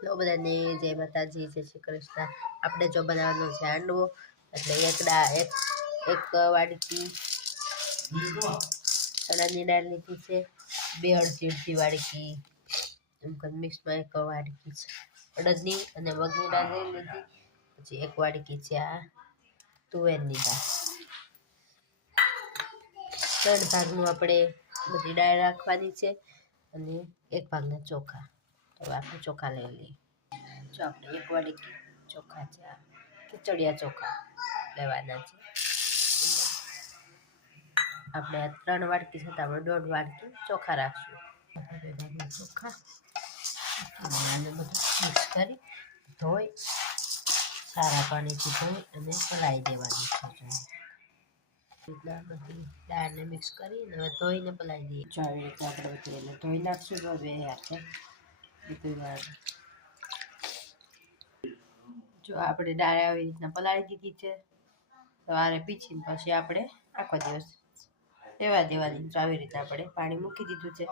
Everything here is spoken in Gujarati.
તો બધાને જય માતાજી, જય શ્રી કૃષ્ણ। આપણે જો બનાવવાનો છે હાંડવો, એટલે એક વાડકી ચણાની દાળ લીધી છે, 2 અડધી વાડકી એમ મિક્સમાં 1 વાડકી છે અડદની અને મગની દાળ લઈ લીધી, પછી 1 વાડકી છે આ તુવેરની દાળ। 3 ભાગનું આપણે બધી દાળ રાખવાની છે અને 1 ભાગના ચોખા। તો આપણે ચોખા લઈ લઈએ। જો આપણે 1 વાડકી ચોખા છે, આ ખીચડિયા ચોખા લેવાના છે। આપણે 3 વાડકી છે તો આપણે 1.5 વાડકી ચોખા રાખશું। ચોખા આને બધું મિક્સ કરી ધોઈ સારા પાણીથી ધોઈ અને પલાળી દેવાની છે। બધી દાળને મિક્સ કરીને હવે ધોઈને પલાળી દઈએ। જો આવી રીતે આપણે બધી એને ધોઈ નાખશું તો 2 હાથે બધી વાર। જો આપણે દાળ આવી રીતના પલાળી દીધી છે, સવારે પીસીને પછી આપણે આખો દિવસ રહેવા દેવાની। તો આવી રીતે આપણે પાણી મૂકી દીધું છે।